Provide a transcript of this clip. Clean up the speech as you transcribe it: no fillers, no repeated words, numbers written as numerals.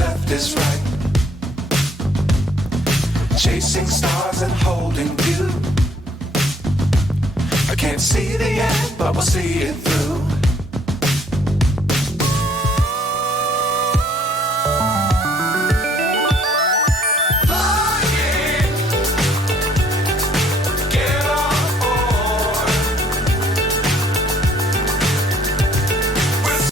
left is right. Chasing stars and holding you. I can't see the end, but we'll see it through.